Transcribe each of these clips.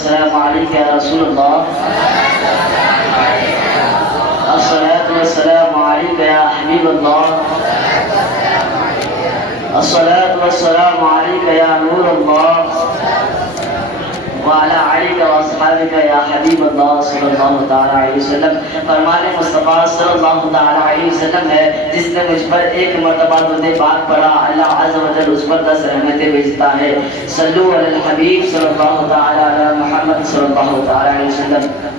वस्सलामु अलैका या रसूलल्लाह, अस्सलातु वस्सलामु अलैका या हबीबल्लाह, अस्सलातु वस्सलामु अलैका या नूरल्लाह, वाला आलिका व अस्हाबिका या हबीबल्लाह सल्लल्लाहु तआला अलैहि वसल्लम। फरमाने मुस्तफ़ा सल्लल्लाहु तआला अलैहि वसल्लम है, जिसने मुझ पर एक मर्तबा दुरूद पाक पढ़ा, अल्लाह अज़्ज़ व जल उस पर 10 रहमतें भेजता है। सल्लु अलल हबीब सल्लल्लाहु तआला अला मुहम्मद सल्लल्लाहु तआला अलैहि वसल्लम।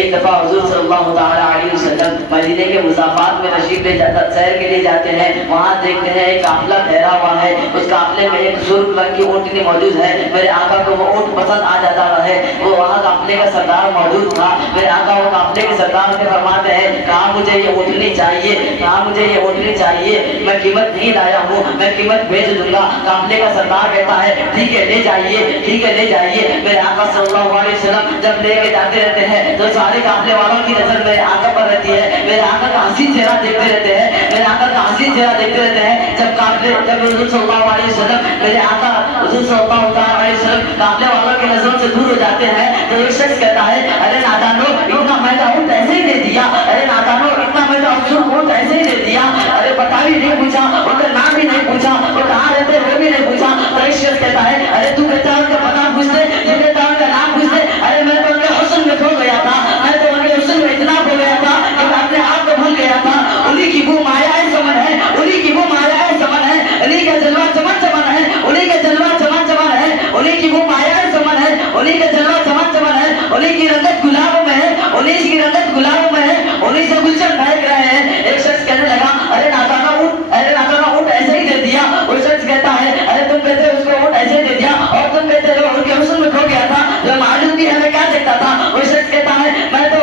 एक दफ़ा हुज़ूर सल्लल्लाहु तआला अलैहि वसल्लम मदीने के मुज़ाफ़ात में तशरीफ़ ले जाता सैर के लिए जाते हैं। वहाँ देखते हैं एक काफ़िला ठहरा हुआ है, उस काफ़िले में एक सुर्ख रंग की ऊँटनी मौजूद है। मेरे आका को वो ऊँट पसंद आ जाता है। वो वहाँ काफ़िले का सरदार मौजूद था। मेरे आका वो काफ़िले के सरदार से फरमाते हैं, कहा मुझे ये ऊँटनी चाहिए, कहा मुझे ये ऊँटनी चाहिए, मैं कीमत नहीं लाया हूँ, मैं कीमत भेज दूंगा। काफ़िले का सरदार कहता है, ठीक है ले जाइए, ठीक है ले जाइए। मेरे आका सल्लल्लाहु अलैहि वसल्लम जब लेके जाते रहते हैं तो सारे काफ़िले वालों की नजर मेरे आका पर रहती है। मेरे आका का हंसी चेहरा देखते रहते हैं, मेरे आका का हंसी चेहरा देखते रहते हैं। जब हुज़ूर सल्लल्लाहु अलैहि वसल्लम मेरे आका हुज़ूर सल्लल्लाहु अलैहि वसल्लम काफ़िले वालों की नजरों से दूर हो जाते हैं तो एक शख्स कहता है, अरे नादानो इतना महंगा ऊँट ऐसे ही दे दिया, अरे नादानो इतना महंगा ऊँट ऐसे ही दे दिया, अरे पता भी नहीं पूछा, उनका नाम भी नहीं पूछा, वो कहाँ रहते वो भी नहीं पूछा। तो एक शख्स कहता है, अरे तू कहता है उनका पता पूछ ले, तू कहता है उनका नाम पूछ ले, अरे मैं तो उनके हुस्न में खो गया था, मैं तो उनके हुस्न में इतना खो गया था कि मैं अपने आप को भूल गया था। उन्हीं की वो माया है समन है, उन्हीं की वो माया है समन है, उन्हीं का जलवा चमन चमन है, उन्हीं का जलवा चमन चमन है, उन्हीं की वो माया है समन है, उन्हीं का जलवा चमन चमन है, उन्हीं की रंगत गुलाबों में है, उन्हीं की रंगत गुलाबों में है, उन्हीं से गुलशन महक रहे हैं। एक शख्स कहने लगा, अरे नादाना ऊँट ऐसे ही दे दिया। वो शख्स कहता है, अरे तुम कहते हो उसको ऊँट ऐसे ही दे दिया और तुम कहते हो उनके हुस्न में खो गया था, जो मालूम भी हमें क्या देखता था। वो शख्स कहता है, मैं तो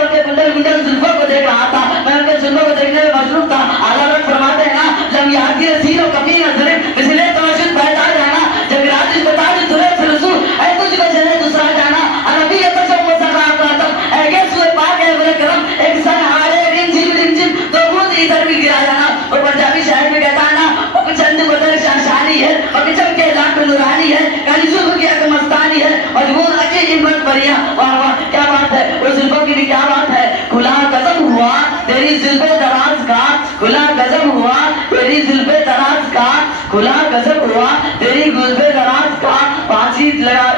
उनके गुंडल गुंडल जुल्फों को देख रहा था, मैं उनके जुल्फों को देखने में मशरूफ था। आला रब फरमाते हैं ना, जब याद की रसीलों कभी नजरे पिछले तवज्जुह पैदा जाना, जब राज बता दे तुरे फिरसू ऐ तुझको चले दूसरा जाना, अनबी ये तो सब मसरा आता है के सुए पाक है बड़े करम एक सन हारे रिमझिम तो बूंद इधर भी गिरा जाना। और पंजाबी शायर में कहता है ना, वो चंद बदल शानी है और किचन के लाख नूरानी है, काली जुल्फ की एक मस्तानी है और वो अच्छी हिम्मत बढ़िया। वाह वाह क्या बात है, उस जुल्फों की भी क्या बात है। खुला गजब हुआ तेरी जुल्फे दराज का, खुला गजब हुआ तेरी जुल्फे दराज का, खुला गजब हुआ तेरी जुल्फे दराज का, फांसी लगा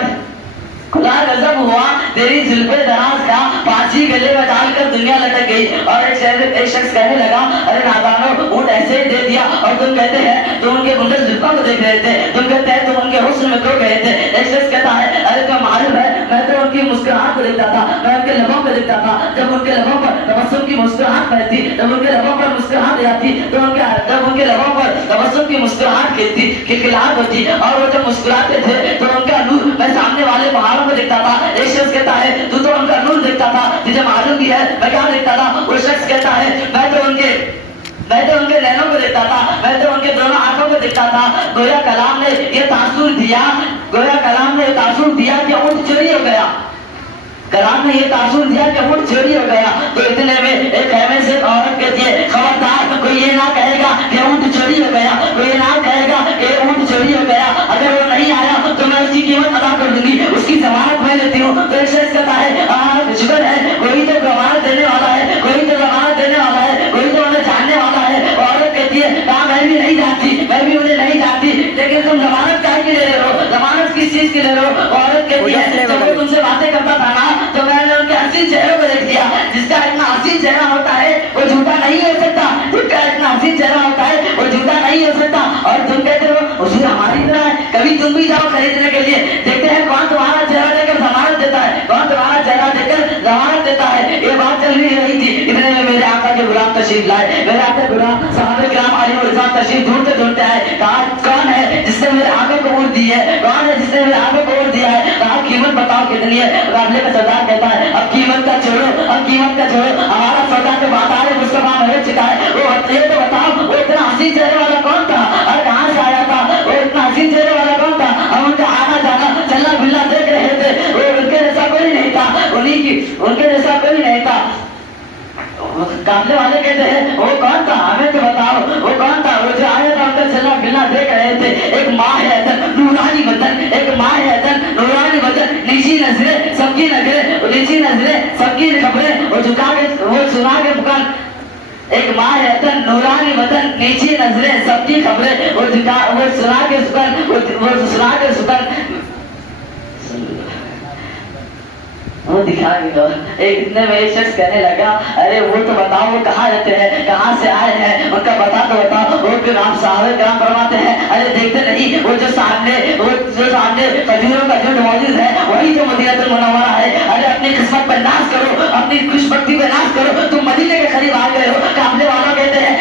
खुला गजब हुआ तेरी जुल्फे दराज का, फांसी गले में डालकर दुनिया लटक गई। और एक शख्स कहने लगा, अरे नादानो ऊँट ऐसे ही दे दिया और तुम कहते हैं तुम उनके गुंडल जुल्फों को देख रहे थे, तुम कहते हैं तुम उनके हुस्न में खो गए थे। एक शख्स कहता है, अरे तुम्हें मालूम है मैं तो उनकी मुस्कुराहट को देखता था, मैं उनके लबों को देखता था, जब उनके लबों पर तबस्सुम की मुस्कुराहट फैलती, जब उनके लबों पर मुस्कुराहट जाती तो जब उनके लबों पर तबस्सुम की मुस्कुराहट खिलती खिलखिलाहट होती और वो जब मुस्कुराते थे तो उनका नूर मैं सामने वाले पहाड़ों को देखता था। एक शख्स कहता है, तू तो उनका नूर देखता था, तुझे मालूम भी है मैं क्या देखता था। वो शख्स कहता है, मैं तो उनके नैनों को देखता था, मैं तो उनके दोनों आंखों को देखता था। गोया कलाम ने ये तासुर दिया कि ऊँट चोरी हो गया, कलाम ने ये तासुर दिया कि ऊँट चोरी हो गया। तो इतने में एक खेमे से औरत कहती है, खबरदार कोई ये ना कहेगा कि ऊँट चोरी हो गया, कोई ये ना कहेगा कि ऊँट चोरी हो गया, अगर वो नहीं आया तो मैं उसकी कीमत अदा कर दूंगी, उसकी जमानत मैं लेती हूँ। तो एक शख्स कहता है, शुक्र है कोई तो जमानत देने वाला है, कोई तो जमानत देने वाला है, कोई तो उन्हें जानने वाला है। औरत कहती है, कहा मैं भी नहीं जानती, मैं भी उन्हें नहीं जानती, लेकिन तुम जमानत काहे की ले रहे हो, जमानत किस चीज की ले रहे हो। औरत कहती है, जब वो तुमसे बातें करता था ना तो मैंने उनके हसीन चेहरों को देख लिया, जिसका इतना हसीन चेहरा होता है वो झूठा नहीं हो सकता, जिसका इतना हसीन चेहरा होता है वो झूठा नहीं हो सकता। और तुम कहते हो हुजूर हमारी तरह है, कभी तुम भी जाओ खरीदने के लिए, देखते हैं कौन तुम्हारा चेहरा देकर जमानत देता है, कौन तुम्हारा चेहरा देकर जमानत देता है। ये बात चल रही थी, इतने में मेरे आका के गुलाम तशरीफ लाए, मेरे आका गुलाम साहब किराम आलिम रिजवान तशरीफ ढूंढते आए। कहा कौन है जिसने मेरे आका को ऊँट दी है, कौन है जिसने मेरे आका को ऊँट दिया है। कहा कीमत बताओ कितनी है। काफिले का सरदार कहता है, अब कीमत का छोड़ो, हमारा सौदा के बाजार मुस्तफा में हो चुका है। वो ये तो बताओ वो इतना हसीन चेहरे वाला कौन था और कहाँ से आया था, वो इतना हसीन चेहरे वाला कौन था। हम उनका आना जाना चलना बिल्ला देख रहे थे, वो उनके जैसा कोई नहीं था, उनके जैसा कोई नहीं था। काफिले वाले कहते हैं, वो कौन था हमें तो बताओ, वो कौन था। वो जो आया था उनका चलना बिल्ला देख रहे थे। एक माँ है नूरानी बदन, एक माँ है नूरानी बदन, निजी नजरें सबकी नजरें, नीची नजरें सबकी खबरें, और झुका के वो सुना के पुकार एक माँ है वतन नूरानी वतन, नीची नजरें सबकी खबरें, वो सुना के सुकन, वो सुना के सुकन वो दिखाएगा। एक इतने में एक शख्स कहने लगा, अरे वो तो बताओ वो कहाँ रहते हैं, कहाँ से आए हैं, उनका बता तो बताओ। वो फिर आप साहब ग्राम फरमाते हैं, अरे देखते नहीं वो जो सामने खजूरों का झुंड मौजूद है वही जो मदीनातुल मुनव्वरा है। अरे अपनी किस्मत पर नाश करो, अपनी खुशबख्ती पर नाश करो, तुम मदीने के करीब आ गए हो। काफिले वालों कहते हैं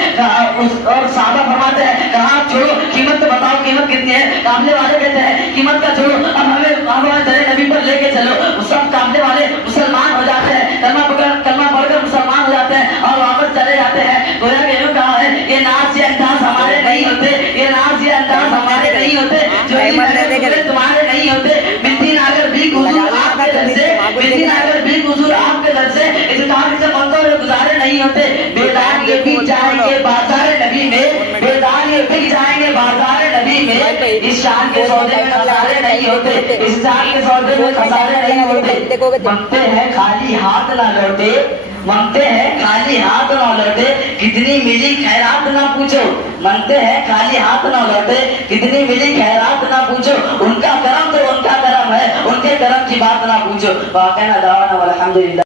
और साहबा फरमाते हैं, कहाँ छोड़ो कीमत तो बताओ, कीमत कितनी है। काफिले वाले कहते हैं कीमत का छोड़ो, अब हमें दरे नबी पर लेके चलो। सब काफिले वाले मुसलमान हो जाते हैं, कलमा पढ़कर मुसलमान हो जाते हैं और वापस चले जाते हैं। गोया के यूं कहा है, ये नाच ये अंदाज हमारे नहीं होते, ये नाच ये अंदाज हमारे नहीं होते, जो तुम्हारे नहीं होते। मिट्टी नागर भी हुजूर आपके दर से, मिट्टी नागर भी हुजूर आपके दर से, इस काम से मंतों में गुजारे नहीं होते। बेदान ये बिक जाएंगे बाजार नबी में, बेदान ये बिक जाएंगे बाजार नबी में। इस शान के सौदे में खसारे नहीं होते, इस शान के सौदे में खसारे नहीं होते। मंगते हैं खाली हाथ ना लौटे, मंगते हैं खाली हाथ ना लौटे, कितनी मिली खैरात ना पूछो। मंगते हैं खाली हाथ ना लौटे, कितनी मिली खैरात ना पूछो। उनका करम तो उनका करम है, उनके करम की बात ना पूछो। वाक़ई ना दावाना वल्हम्दुलिल्लाह।